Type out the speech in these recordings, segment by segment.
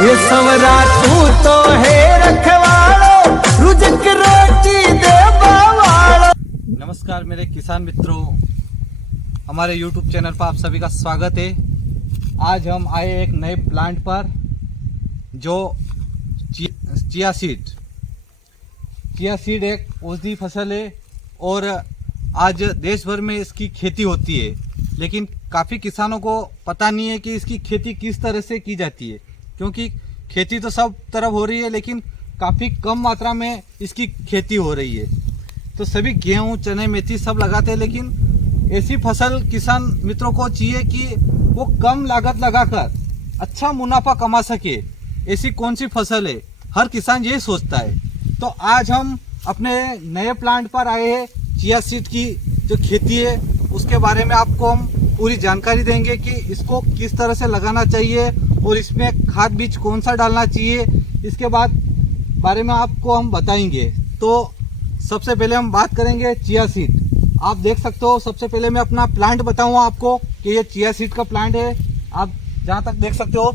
ये सवरा तू तो है रखवाड़ो, रुजक रोटी दे बावाड़ो। नमस्कार मेरे किसान मित्रों, हमारे YouTube चैनल पर आप सभी का स्वागत है। आज हम आए एक नए प्लांट पर जो चिया सीड एक औषधि फसल है और आज देश भर में इसकी खेती होती है, लेकिन काफ़ी किसानों को पता नहीं है कि इसकी खेती किस तरह से की जाती है। क्योंकि खेती तो सब तरफ हो रही है, लेकिन काफ़ी कम मात्रा में इसकी खेती हो रही है। तो सभी गेहूँ, चने, मेथी सब लगाते हैं, लेकिन ऐसी फसल किसान मित्रों को चाहिए कि वो कम लागत लगाकर अच्छा मुनाफा कमा सके। ऐसी कौन सी फसल है, हर किसान यही सोचता है। तो आज हम अपने नए प्लांट पर आए हैं। चिया सीड की जो खेती है उसके बारे में आपको हम पूरी जानकारी देंगे कि इसको किस तरह से लगाना चाहिए और इसमें खाद बीज कौन सा डालना चाहिए, इसके बाद बारे में आपको हम बताएंगे। तो सबसे पहले हम बात करेंगे चिया सीड। आप देख सकते हो, सबसे पहले मैं अपना प्लांट बताऊंगा आपको कि ये चिया सीड का प्लांट है। आप जहां तक देख सकते हो,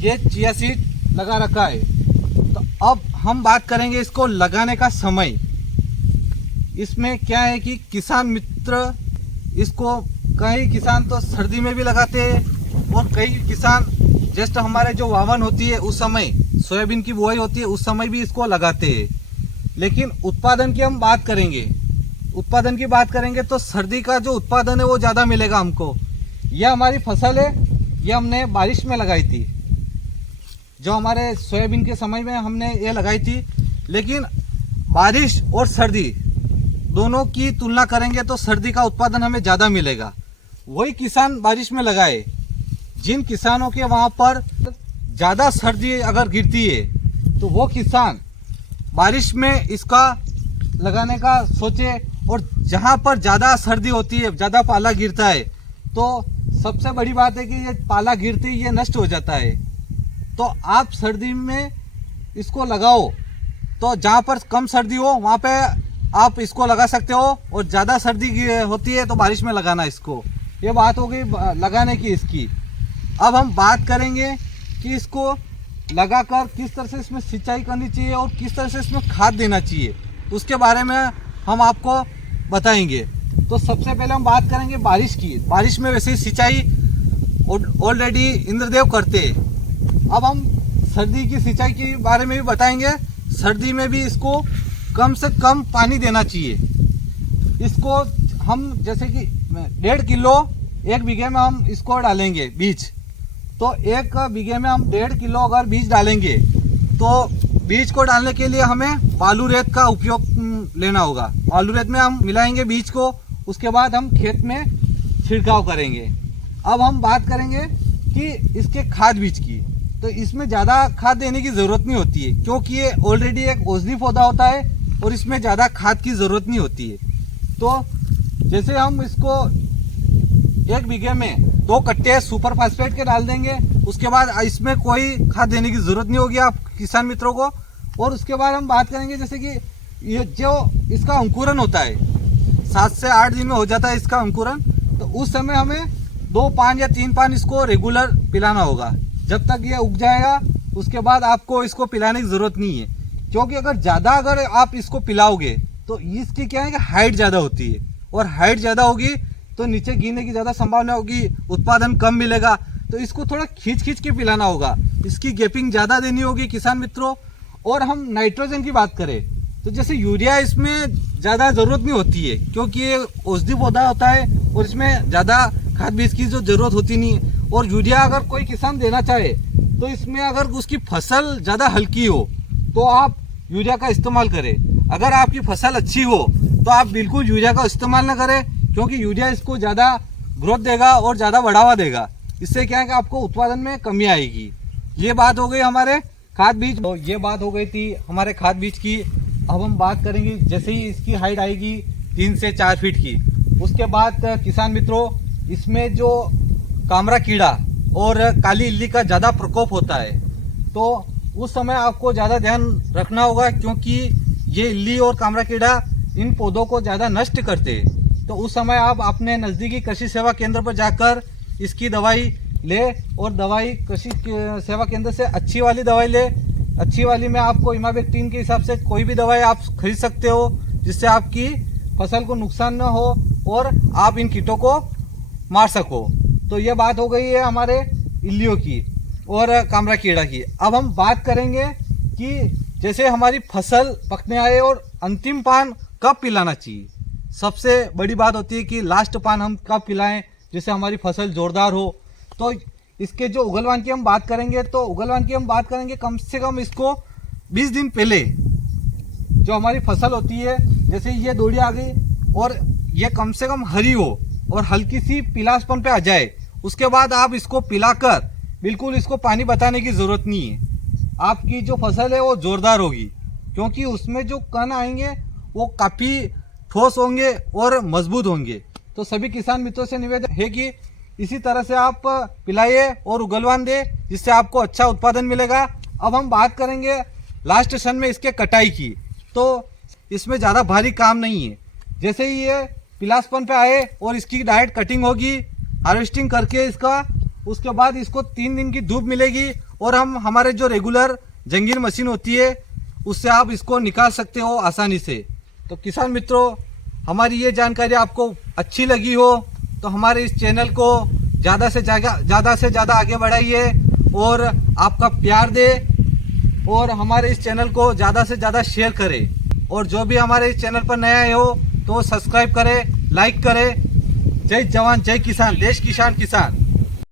ये चिया सीड लगा रखा है। तो अब हम बात करेंगे इसको लगाने का समय। इसमें क्या है कि किसान मित्र इसको, कई किसान तो सर्दी में भी लगाते हैं और कई किसान जस्ट हमारे जो वावन होती है उस समय, सोयाबीन की बुआई होती है उस समय भी इसको लगाते हैं। लेकिन उत्पादन की हम बात करेंगे, उत्पादन की बात करेंगे तो सर्दी का जो उत्पादन है वो ज़्यादा मिलेगा हमको। यह हमारी फसल है, यह हमने बारिश में लगाई थी, जो हमारे सोयाबीन के समय में हमने ये लगाई थी। लेकिन बारिश और सर्दी दोनों की तुलना करेंगे तो सर्दी का उत्पादन हमें ज़्यादा मिलेगा। वही किसान बारिश में लगाए, जिन किसानों के वहाँ पर ज़्यादा सर्दी अगर गिरती है तो वो किसान बारिश में इसका लगाने का सोचे। और जहाँ पर ज़्यादा सर्दी होती है, ज़्यादा पाला गिरता है, तो सबसे बड़ी बात है कि ये पाला गिरते ही ये नष्ट हो जाता है। तो आप सर्दी में इसको लगाओ, तो जहाँ पर कम सर्दी हो वहाँ पे आप इसको लगा सकते हो, और ज़्यादा सर्दी होती है तो बारिश में लगाना इसको। ये बात हो गई लगाने की इसकी। अब हम बात करेंगे कि इसको लगाकर किस तरह से इसमें सिंचाई करनी चाहिए और किस तरह से इसमें खाद देना चाहिए, उसके बारे में हम आपको बताएंगे। तो सबसे पहले हम बात करेंगे बारिश की। बारिश में वैसे ही सिंचाई ऑलरेडी इंद्रदेव करते हैं। अब हम सर्दी की सिंचाई के बारे में भी बताएंगे। सर्दी में भी इसको कम से कम पानी देना चाहिए। इसको हम जैसे कि 1.5 किलो 1 बीघे में हम इसको डालेंगे बीज, तो 1 बीघे में हम 1.5 किलो अगर बीज डालेंगे तो बीज को डालने के लिए हमें बालू रेत का उपयोग लेना होगा। बालू रेत में हम मिलाएंगे बीज को, उसके बाद हम खेत में छिड़काव करेंगे। अब हम बात करेंगे कि इसके खाद बीज की। तो इसमें ज़्यादा खाद देने की ज़रूरत नहीं होती है, क्योंकि ये ऑलरेडी एक औषधि पौधा होता है और इसमें ज़्यादा खाद की ज़रूरत नहीं होती है। तो जैसे हम इसको 1 बीघे में 2 कट्टे सुपर फास्फेट के डाल देंगे, उसके बाद इसमें कोई खाद देने की ज़रूरत नहीं होगी आप किसान मित्रों को। और उसके बाद हम बात करेंगे जैसे कि ये जो इसका अंकुरन होता है, 7 से 8 दिन में हो जाता है इसका अंकुरन। तो उस समय हमें 2 पान या 3 पान इसको रेगुलर पिलाना होगा। जब तक ये उग जाएगा उसके बाद आपको इसको पिलाने की ज़रूरत नहीं है, क्योंकि अगर आप इसको पिलाओगे तो इसकी क्या है कि हाइट ज़्यादा होती है, और हाइट ज़्यादा होगी तो नीचे गिरने की ज़्यादा संभावना होगी, उत्पादन कम मिलेगा। तो इसको थोड़ा खींच के पिलाना होगा, इसकी गैपिंग ज़्यादा देनी होगी किसान मित्रों। और हम नाइट्रोजन की बात करें तो जैसे यूरिया इसमें ज़्यादा ज़रूरत नहीं होती है, क्योंकि ये औषधि पौधा होता है और इसमें ज़्यादा खाद बीज की जो ज़रूरत होती नहीं है। और यूरिया अगर कोई किसान देना चाहे तो इसमें अगर उसकी फसल ज़्यादा हल्की हो तो आप यूरिया का इस्तेमाल करें। अगर आपकी फसल अच्छी हो तो आप बिल्कुल यूरिया का इस्तेमाल ना करें, क्योंकि यूरिया इसको ज़्यादा ग्रोथ देगा और ज़्यादा बढ़ावा देगा। इससे क्या है कि आपको उत्पादन में कमी आएगी। ये बात हो गई हमारे खाद बीज, तो ये बात हो गई थी हमारे खाद बीज की। अब हम बात करेंगे जैसे ही इसकी हाइट आएगी 3 से 4 फीट की, उसके बाद किसान मित्रों इसमें जो कामरा कीड़ा और काली इल्ली का ज़्यादा प्रकोप होता है, तो उस समय आपको ज़्यादा ध्यान रखना होगा, क्योंकि ये इल्ली और कामरा कीड़ा इन पौधों को ज़्यादा नष्ट करते हैं। तो उस समय आप अपने नज़दीकी कृषि सेवा केंद्र पर जाकर इसकी दवाई ले, और दवाई कृषि सेवा केंद्र से अच्छी वाली दवाई ले। अच्छी वाली में आपको इमामेक्टिन के हिसाब से कोई भी दवाई आप खरीद सकते हो, जिससे आपकी फसल को नुकसान न हो और आप इन कीटों को मार सको। तो ये बात हो गई है हमारे इल्लियों की और कामरा कीड़ा की। अब हम बात करेंगे कि जैसे हमारी फसल पकने आए और अंतिम पान कब पिलाना चाहिए। सबसे बड़ी बात होती है कि लास्ट पान हम कब पिलाएं जिससे हमारी फसल जोरदार हो। तो इसके जो उगलवान की हम बात करेंगे, तो उगलवान की हम बात करेंगे कम से कम इसको 20 दिन पहले जो हमारी फसल होती है, जैसे ये दोड़ी आ गई और ये कम से कम हरी हो और हल्की सी पीलासपन पे आ जाए, उसके बाद आप इसको पिलाकर बिल्कुल इसको पानी बताने की ज़रूरत नहीं है। आपकी जो फसल है वो ज़ोरदार होगी, क्योंकि उसमें जो कण आएंगे वो काफ़ी ठोस होंगे और मजबूत होंगे। तो सभी किसान मित्रों से निवेदन है कि इसी तरह से आप पिलाइए और उगलवान दे, जिससे आपको अच्छा उत्पादन मिलेगा। अब हम बात करेंगे लास्ट सन में इसके कटाई की। तो इसमें ज़्यादा भारी काम नहीं है। जैसे ही ये पिलासपन पे आए और इसकी डायरेक्ट कटिंग होगी, हार्वेस्टिंग करके इसका, उसके बाद इसको 3 दिन की धूप मिलेगी और हम हमारे जो रेगुलर जंगीर मशीन होती है उससे आप इसको निकाल सकते हो आसानी से। तो किसान मित्रों, हमारी ये जानकारी आपको अच्छी लगी हो तो हमारे इस चैनल को ज़्यादा से ज़्यादा आगे बढ़ाइए और आपका प्यार दे, और हमारे इस चैनल को ज़्यादा से ज़्यादा शेयर करें। और जो भी हमारे इस चैनल पर नया हो तो सब्सक्राइब करें, लाइक करें। जय जवान जय किसान, देश किसान किसान।